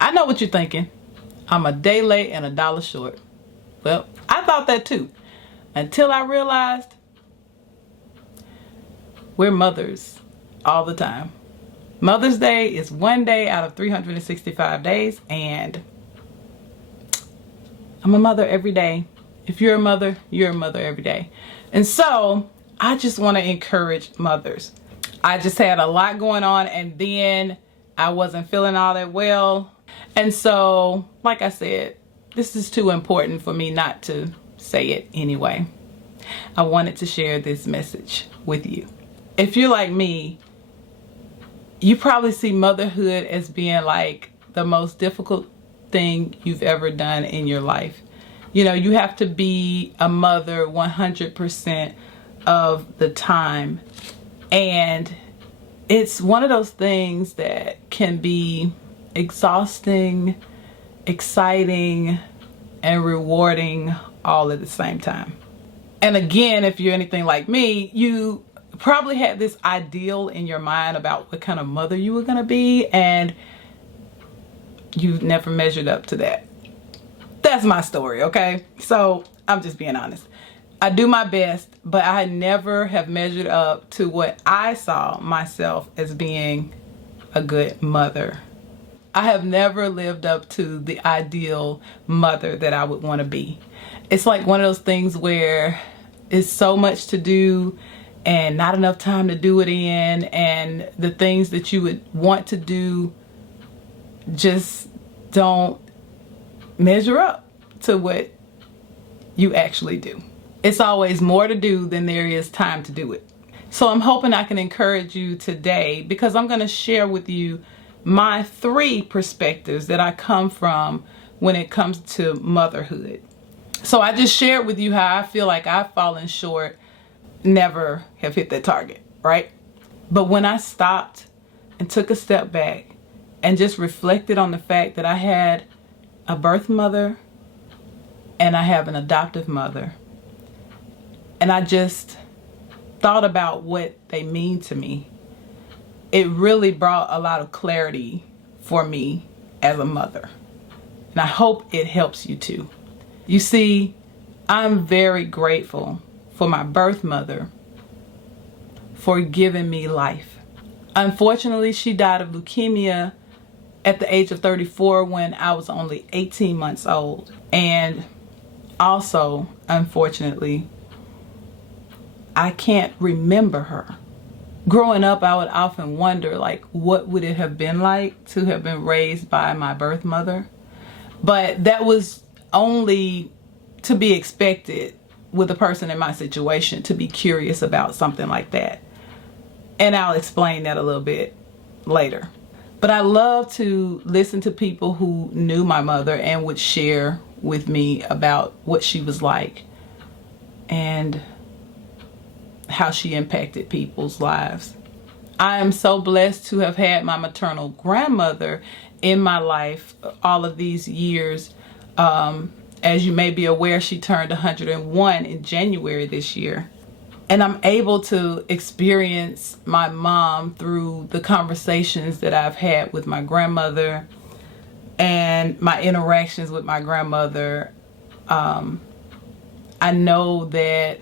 I know what you're thinking. I'm a day late and $1 short. Well, I thought that too, until I realized we're mothers all the time. Mother's Day is one day out of 365 days, and I'm a mother every day. If you're a mother, you're a mother every day. And so I just want to encourage mothers. I just had a lot going on, and then I wasn't feeling all that well. And so, like I said, this is too important for me not to say it anyway. I wanted to share this message with you. If you're like me, you probably see motherhood as being like the most difficult thing you've ever done in your life. You know, you have to be a mother 100% of the time. And it's one of those things that can be exhausting, exciting, and rewarding all at the same time. And again, if you're anything like me, you probably had this ideal in your mind about what kind of mother you were going to be, and you've never measured up to that. That's my story, okay? So I'm just being honest. I do my best, but I never have measured up to what I saw myself as being a good mother. I have never lived up to the ideal mother that I would want to be. It's like one of those things where it's so much to do and not enough time to do it in, and the things that you would want to do just don't measure up to what you actually do. It's always more to do than there is time to do it. So I'm hoping I can encourage you today, because I'm going to share with you my 3 perspectives that I come from when it comes to motherhood. So I just shared with you how I feel like I've fallen short, never have hit that target, right? But when I stopped and took a step back and just reflected on the fact that I had a birth mother and I have an adoptive mother, and I just thought about what they mean to me, it really brought a lot of clarity for me as a mother. And I hope it helps you too. You see, I'm very grateful for my birth mother for giving me life. Unfortunately, she died of leukemia at the age of 34 when I was only 18 months old. And also, unfortunately, I can't remember her. Growing up, I would often wonder, like, what would it have been like to have been raised by my birth mother? But that was only to be expected with a person in my situation, to be curious about something like that. And I'll explain that a little bit later. But I love to listen to people who knew my mother and would share with me about what she was like and how she impacted people's lives. I am so blessed to have had my maternal grandmother in my life all of these years. As you may be aware, she turned 101 in January this year. And I'm able to experience my mom through the conversations that I've had with my grandmother and my interactions with my grandmother. I know that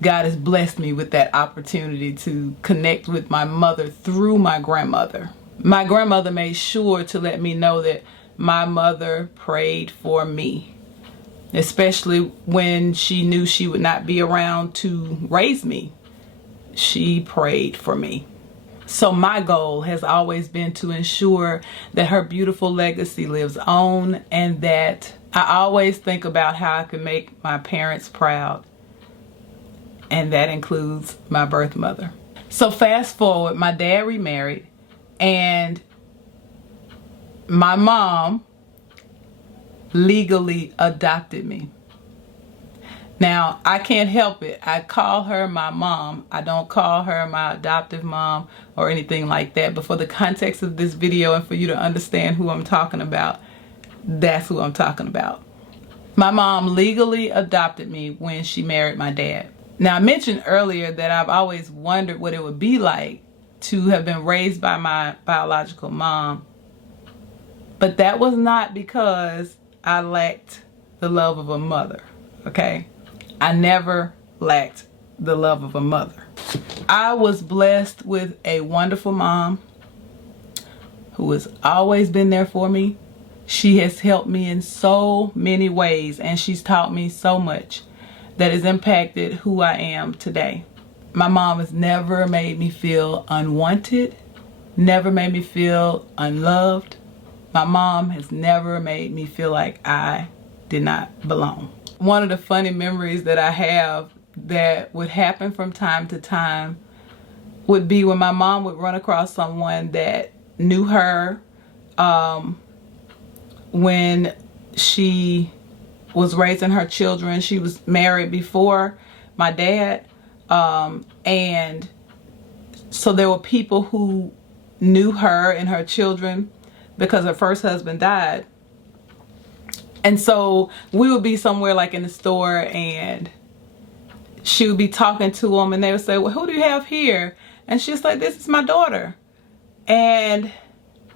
God has blessed me with that opportunity to connect with my mother through my grandmother. My grandmother made sure to let me know that my mother prayed for me, especially when she knew she would not be around to raise me. She prayed for me. So my goal has always been to ensure that her beautiful legacy lives on, and that I always think about how I can make my parents proud. And that includes my birth mother. So fast forward, my dad remarried, and my mom legally adopted me. Now, I can't help it. I call her my mom. I don't call her my adoptive mom or anything like that. But for the context of this video and for you to understand who I'm talking about, that's who I'm talking about. My mom legally adopted me when she married my dad. Now, I mentioned earlier that I've always wondered what it would be like to have been raised by my biological mom But that was not because I lacked the love of a mother, okay? I never lacked the love of a mother. I was blessed with a wonderful mom who has always been there for me. She has helped me in so many ways, and she's taught me so much that has impacted who I am today. My mom has never made me feel unwanted, never made me feel unloved. My mom has never made me feel like I did not belong. One of the funny memories that I have that would happen from time to time would be when my mom would run across someone that knew her when she was raising her children. She was married before my dad, and so there were people who knew her and her children because her first husband died. And so we would be somewhere like in the store, and she would be talking to them, and they would say, well, who do you have here? And she's like, this is my daughter. And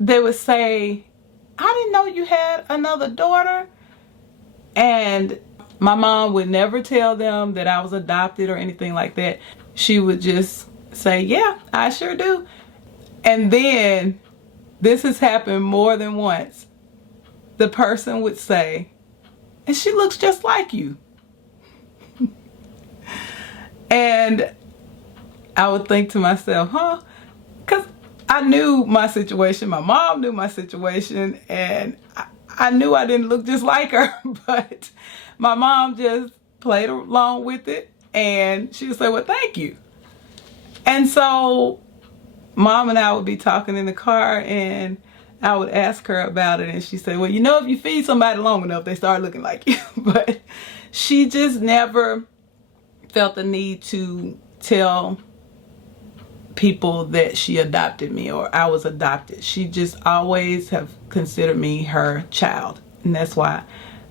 they would say, I didn't know you had another daughter. And my mom would never tell them that I was adopted or anything like that. She would just say, yeah, I sure do. And then, this has happened more than once, the person would say, and she looks just like you. And I would think to myself, huh? Because I knew my situation. My mom knew my situation, and I knew I didn't look just like her, but my mom just played along with it, and she would say, well, thank you. And so Mom and I would be talking in the car, and I would ask her about it, and she said, well, you know, if you feed somebody long enough, they start looking like you. But she just never felt the need to tell people that she adopted me or I was adopted. She just always have considered me her child. And that's why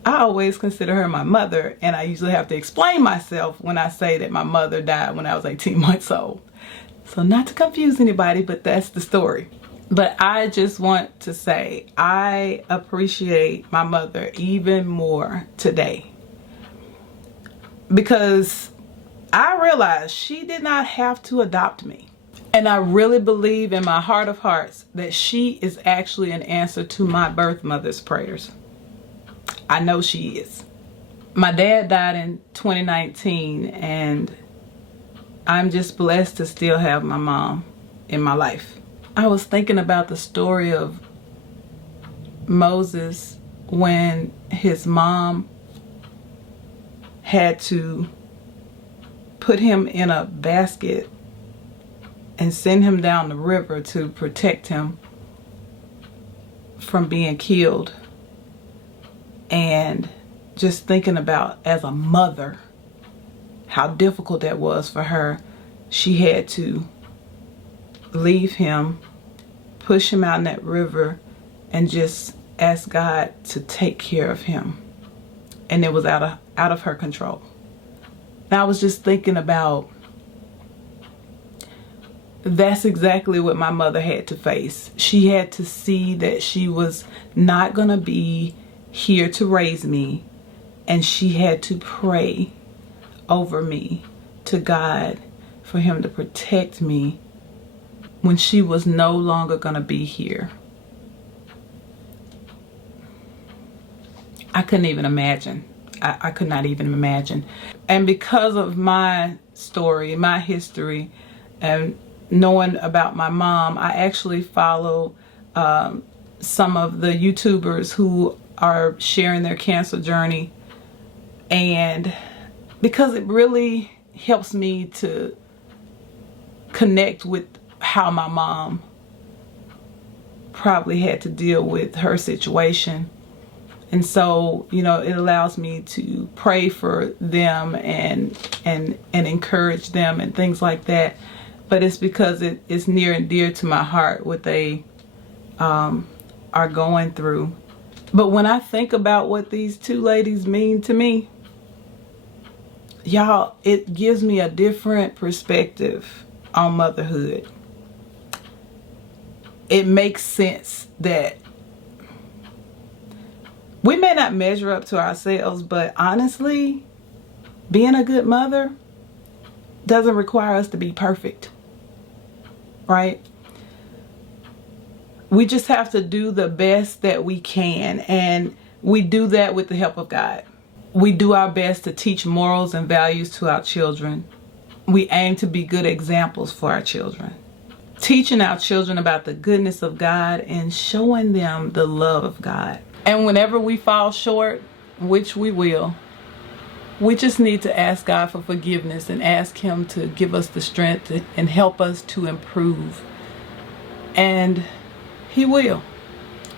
I always consider her my mother. And I usually have to explain myself when I say that my mother died when I was 18 months old. So not to confuse anybody, but that's the story. But I just want to say I appreciate my mother even more today, because I realized she did not have to adopt me. And I really believe in my heart of hearts that she is actually an answer to my birth mother's prayers. I know she is. My dad died in 2019, and I'm just blessed to still have my mom in my life. I was thinking about the story of Moses when his mom had to put him in a basket and send him down the river to protect him from being killed. And just thinking about, as a mother, how difficult that was for her. She had to leave him, push him out in that river, and just ask God to take care of him. And it was out of her control. And I was just thinking about, that's exactly what my mother had to face. She had to see that she was not going to be here to raise me, and she had to pray over me to God for him to protect me when she was no longer going to be here. I couldn't even imagine. I could not even imagine. And because of my story, my history, and knowing about my mom, I actually follow some of the YouTubers who are sharing their cancer journey. And because it really helps me to connect with how my mom probably had to deal with her situation. And so, you know, it allows me to pray for them and encourage them and things like that. But it's because it's near and dear to my heart what they are going through. But when I think about what these two ladies mean to me, y'all, it gives me a different perspective on motherhood. It makes sense that We may not measure up to ourselves, but honestly, being a good mother doesn't require us to be perfect, right? We just have to do the best that we can, and we do that with the help of God. We do our best to teach morals and values to our children. We aim to be good examples for our children, teaching our children about the goodness of God and showing them the love of God. And whenever we fall short, which we will, we just need to ask God for forgiveness and ask Him to give us the strength and help us to improve. And He will.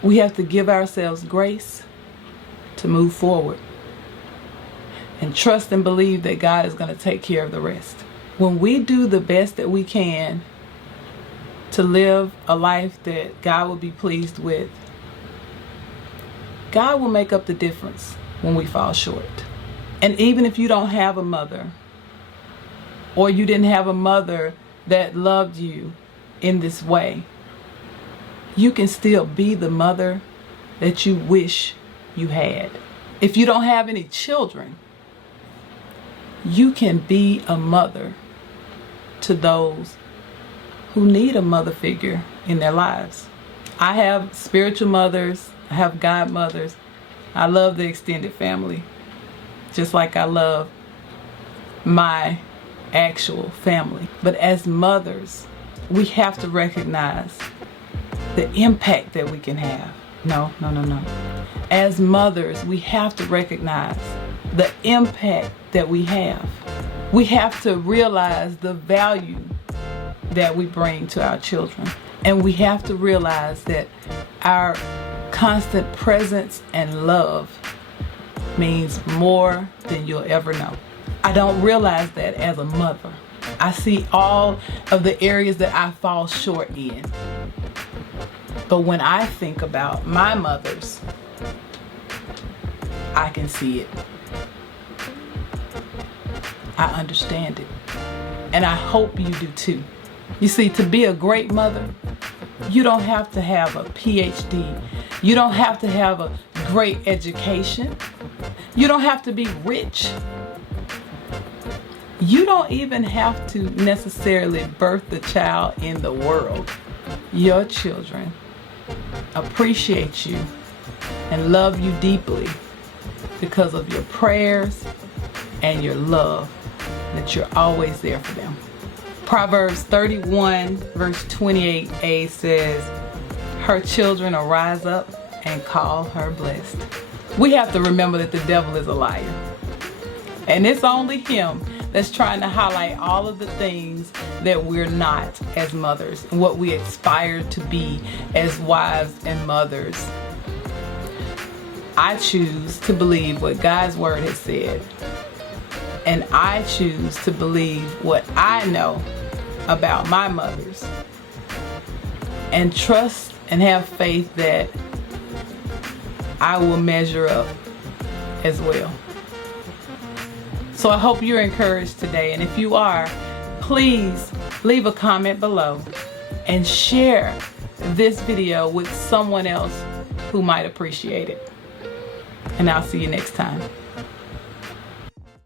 We have to give ourselves grace to move forward and trust and believe that God is going to take care of the rest. When we do the best that we can to live a life that God will be pleased with, God will make up the difference when we fall short. And even if you don't have a mother, or you didn't have a mother that loved you in this way, you can still be the mother that you wish you had. If you don't have any children, you can be a mother to those who need a mother figure in their lives. I have spiritual mothers, I have godmothers. I love the extended family, just like I love my actual family. But as mothers, we have to recognize the impact that we can have. No. As mothers, we have to recognize the impact that we have. We have to realize the value that we bring to our children. And we have to realize that our constant presence and love means more than you'll ever know. I don't realize that as a mother. I see all of the areas that I fall short in. But when I think about my mothers, I can see it. I understand it. And I hope you do too. You see, to be a great mother, you don't have to have a PhD. You don't have to have a great education. You don't have to be rich. You don't even have to necessarily birth the child in the world. Your children appreciate you and love you deeply because of your prayers and your love, that you're always there for them. Proverbs 31 verse 28a says, her children will rise up and call her blessed. We have to remember that the devil is a liar. And it's only him that's trying to highlight all of the things that we're not as mothers and what we aspire to be as wives and mothers. I choose to believe what God's word has said. And I choose to believe what I know about my mothers. And trust and have faith that I will measure up as well. So I hope you're encouraged today. And if you are, please leave a comment below and share this video with someone else who might appreciate it. And I'll see you next time.